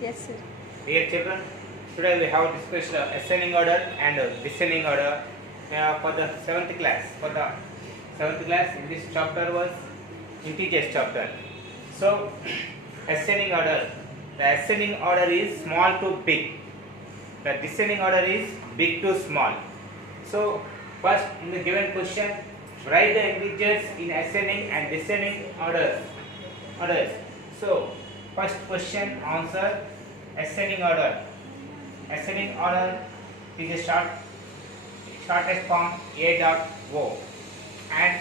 Yes, sir. Dear children, today we have discussed ascending order and descending order for the 7th class. For the 7th class, in this chapter was integers chapter. So, ascending order. The ascending order is small to big. The descending order is big to small. So, first in the given question, write the integers in ascending and descending orders. So, first question answer ascending order. Ascending order is a shortest form A dot O, and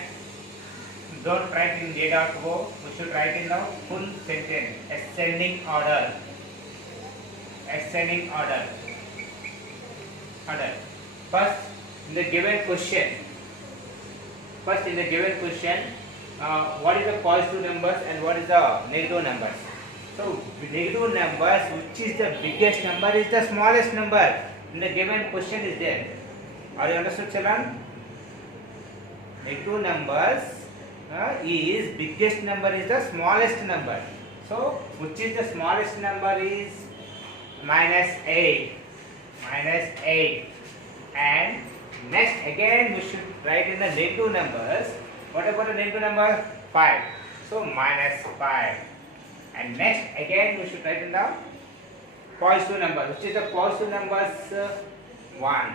don't write in A dot O. We should write in the full sentence. Ascending order. Ascending order. Order. First in the given question. What is the positive numbers and what is the negative numbers? So, negative numbers, which is the biggest number, is the smallest number. In the given question is there. Are you understood, children? Negative numbers is biggest number is the smallest number. So, which is the smallest number is -8. -8. And next again we should write in the negative numbers. What about the negative number? 5. So, -5. And next again we should write in the positive number, which is the positive numbers 1.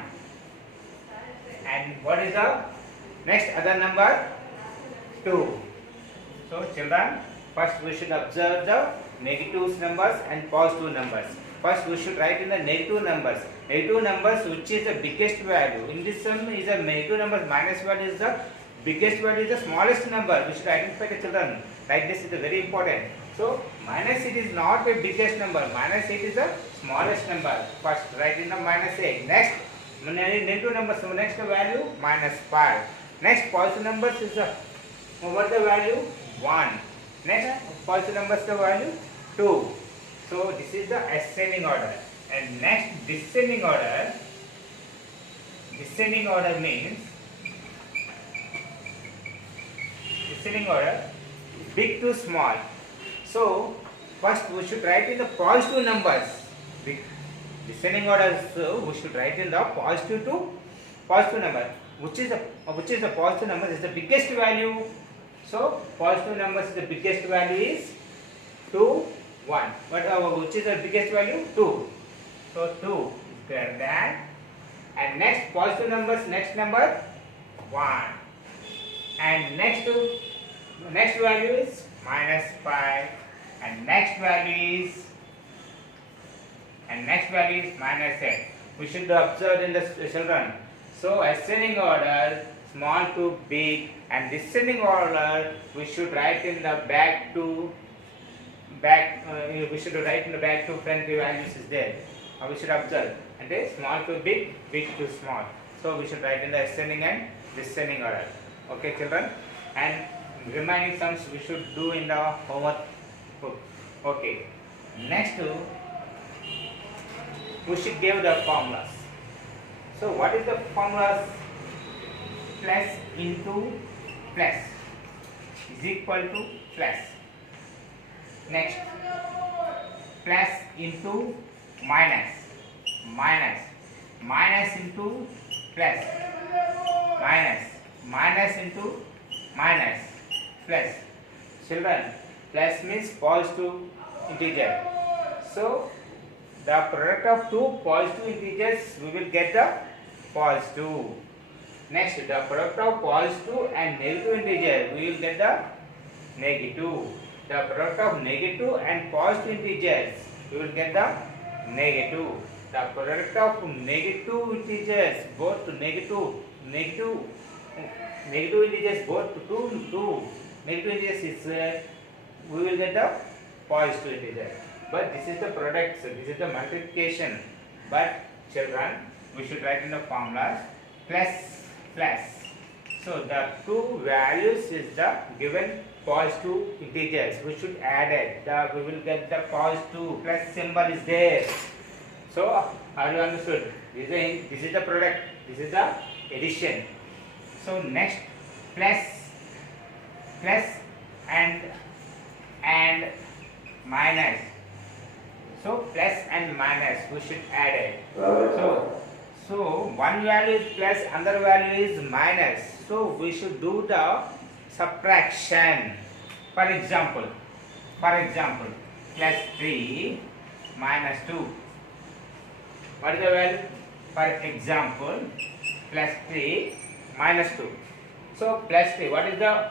And what is the next other number? 2. So children, first we should observe the negative numbers and positive numbers. First we should write in the negative numbers. Negative numbers, which is the biggest value. In this sum is a negative number, -1 is the biggest value, is the smallest number. We should identify the children. Like this is very important. So minus it is not the biggest number. -8 is the smallest number. First write in the -8. Next negative numbers. So next value -5. Next positive numbers is the what the value 1. Next positive numbers the value 2. So this is the ascending order. And next descending order. Descending order means descending order big to small. So first we should write in the positive numbers. Descending order, so we should write in the positive to positive number. Which is the positive number is the biggest value. So positive numbers the biggest value is 2, 1. But which is the biggest value? 2. So 2 is greater than. And next positive numbers, next number 1. And next value is -5. And next value is -8. We should observe in the children. So ascending order small to big, and descending order we should write in the back to front values is there. We should observe, and small to big, big to small. So we should write in the ascending and descending order. Okay, children, and remaining sums we should do in the homework book. Okay, next we should give the formulas. So what is the formulas? Plus into plus is equal to plus. Next, plus into minus into plus, minus into minus, plus. Children, plus means positive integer. So the product of two positive integers, we will get the positive. Next, the product of positive and negative integer, we will get the negative. The product of negative and positive integers, we will get the negative. The product of negative integers, both negative integers, both two negative integers is we will get the positive integer. But this is the product, so this is the multiplication. But children, we should write in the formulas plus. So the two values is the given positive integers. We should add it. We will get the positive plus symbol is there. So are you understood? This is the product. This is the addition. So next plus and minus. So plus and minus we should add it. So one value is plus, another value is minus. So we should do the subtraction. For example, plus 3 minus 2. What is the value? For example, plus 3 minus 2. So plus 3. What is the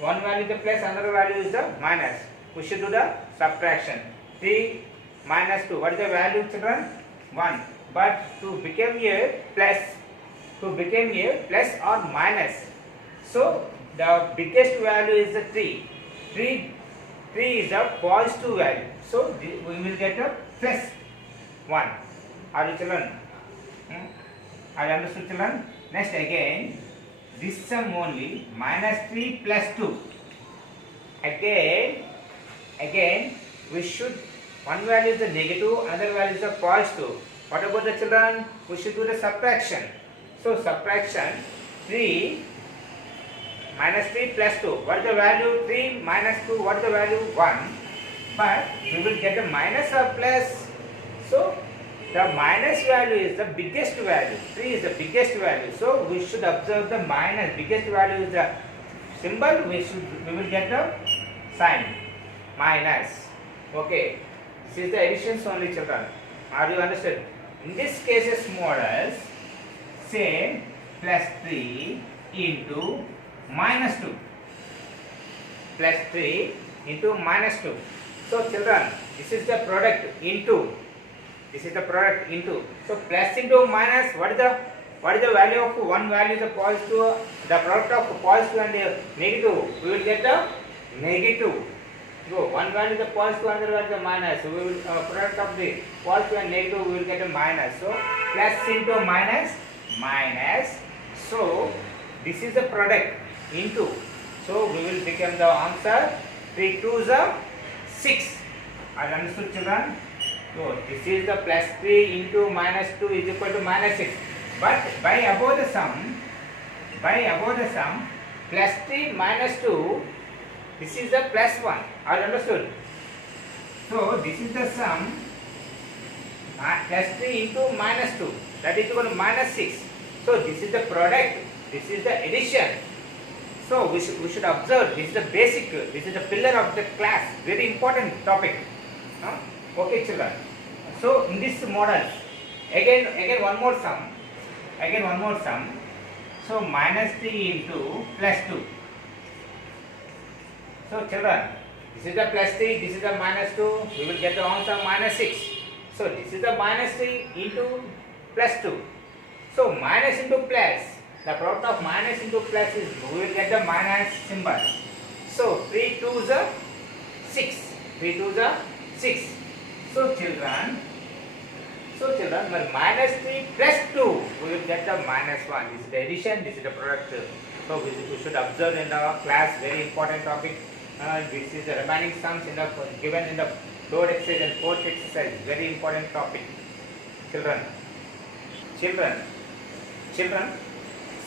one value is the plus, another value is the minus. We should do the subtraction. 3 minus 2. What is the value, children? 1. But to become a plus or minus. So the biggest value is the 3. 3 is a positive value. So we will get a plus 1. Are you children? Are you understood, children? Next again, this sum only minus 3 plus 2. Again we should, one value is the negative, another value is the positive. What about the children? We should do the subtraction. So subtraction 3 minus 3 plus 2. What is the value? 3 minus 2. What is the value? 1. But we will get a minus or plus. So the minus value is the biggest value. 3 is the biggest value. So we should observe the minus. Biggest value is the symbol. We will get the sign minus. Okay. This is the additions only, children. Are you understood? In this cases models, say plus 3 into minus 2. Plus 3 into minus 2. So children, this is the product into. This is the product into. So plus into minus, what is the value of one value is the positive, the product of positive and negative. We will get the negative. So one value is the positive, another value is the minus. So we will product of the positive and negative, we will get a minus. So plus into minus, minus. So this is the product into. So we will become the answer 3 2s are 6. Are you understood, children? So this is the plus 3 into minus 2 is equal to minus 6. But by above the sum, plus 3 minus 2, this is the plus 1. Are you understood? So this is the sum, plus 3 into minus 2, that is equal to minus 6. So this is the product, this is the addition. So we should observe, this is the basic, this is the pillar of the class, very important topic. Okay, children. So in this model, again one more sum. So minus 3 into plus 2. So children, this is the plus 3, this is the minus 2. We will get the answer minus 6. So this is the minus 3 into plus 2. So minus into plus, the product of minus into plus is, we will get the minus symbol. So 3 2s are 6. 3 2s are 6. So children, minus 3 plus 2, we will get the minus 1. This is the addition, this is the product. So we should observe in the class, very important topic. This is the remaining sums given in the load exercise and fourth exercise, very important topic. Children.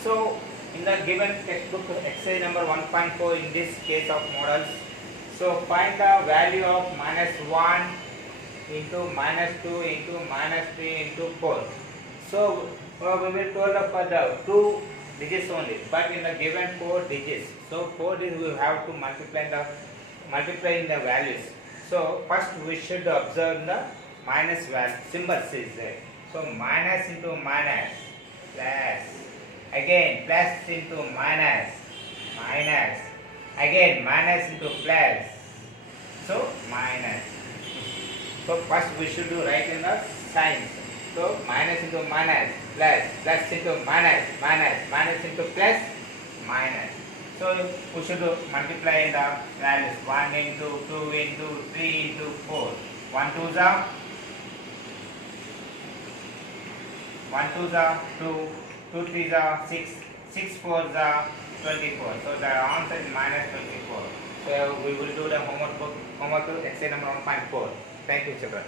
So in the given textbook exercise number 1.4, in this case of models, so find the value of minus 1 into minus 2 into minus 3 into 4. So we will told for the 2 digits only, but in the given 4 digits. So 4 digits we have to multiply in the values. So first we should observe the minus value symbols is there. So minus into minus, plus, again plus into minus, minus, again minus into plus, so minus. So first we should do write in the signs. So minus into minus, plus, plus into minus, minus, minus into plus, minus. So we should multiply in the values 1 into 2 into 3 into 4. 1 2s are 2, 2 3s are 6, 6 4s are 24. So the answer is minus 24. So we will do the homework exercise number 1.4. Thank you, children.